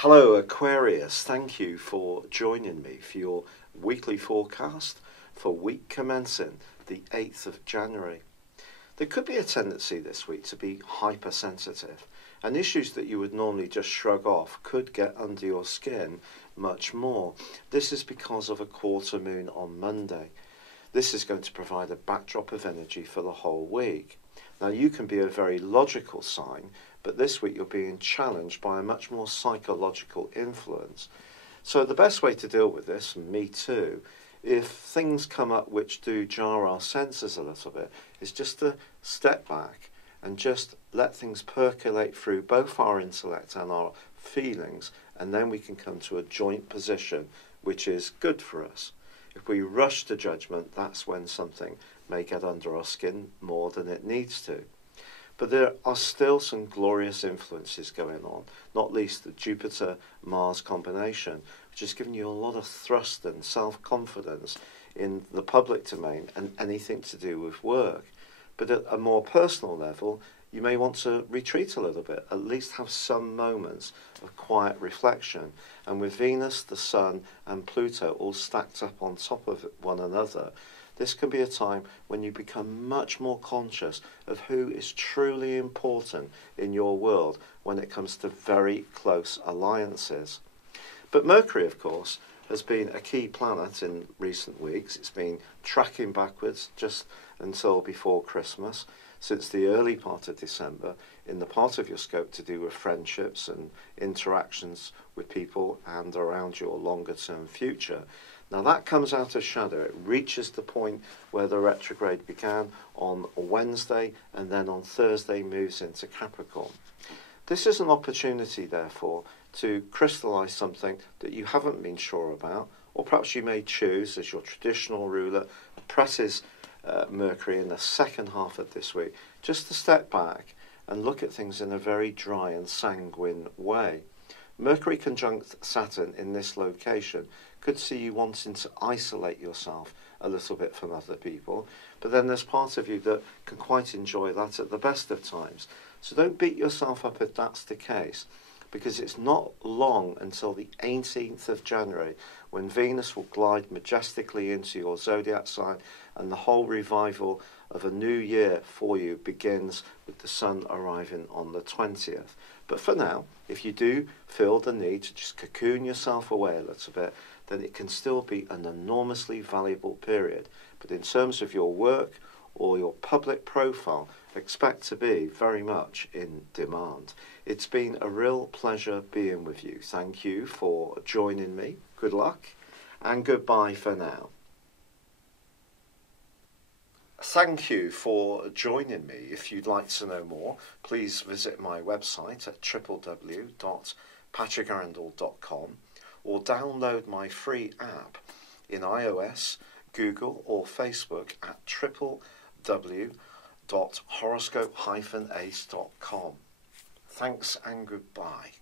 Hello Aquarius, thank you for joining me for your weekly forecast for week commencing the 8th of January. There could be a tendency this week to be hypersensitive, and issues that you would normally just shrug off could get under your skin much more. This is because of a quarter moon on Monday. This is going to provide a backdrop of energy for the whole week. Now you can be a very logical sign, but this week you're being challenged by a much more psychological influence. So the best way to deal with this, and me too, if things come up which do jar our senses a little bit, is just to step back and just let things percolate through both our intellect and our feelings, and then we can come to a joint position which is good for us. If we rush to judgment, that's when something may get under our skin more than it needs to. But there are still some glorious influences going on, not least the Jupiter-Mars combination, which has given you a lot of thrust and self-confidence in the public domain and anything to do with work. But at a more personal level, you may want to retreat a little bit, at least have some moments of quiet reflection. And with Venus, the Sun and Pluto all stacked up on top of one another, this can be a time when you become much more conscious of who is truly important in your world when it comes to very close alliances. But Mercury, of course, has been a key planet in recent weeks. It's been tracking backwards just until before Christmas, since the early part of December, in the part of your scope to do with friendships and interactions with people and around your longer term future. Now that comes out of shadow. It reaches the point where the retrograde began on Wednesday, and then on Thursday moves into Capricorn. This is an opportunity, therefore, to crystallise something that you haven't been sure about, or perhaps you may choose, as your traditional ruler presses Mercury in the second half of this week, just to step back and look at things in a very dry and sanguine way. Mercury conjunct Saturn in this location could see you wanting to isolate yourself a little bit from other people, but then there's part of you that can quite enjoy that at the best of times. So don't beat yourself up if that's the case, because it's not long until the 18th of January when Venus will glide majestically into your zodiac sign, and the whole revival of a new year for you begins with the Sun arriving on the 20th. But for now, if you do feel the need to just cocoon yourself away a little bit, then it can still be an enormously valuable period. But in terms of your work or your public profile, expect to be very much in demand. It's been a real pleasure being with you. Thank you for joining me. Good luck and goodbye for now. Thank you for joining me. If you'd like to know more, please visit my website at www.patrickarundell.com or download my free app in iOS, Google or Facebook at www.horoscope-ace.com. Thanks and goodbye.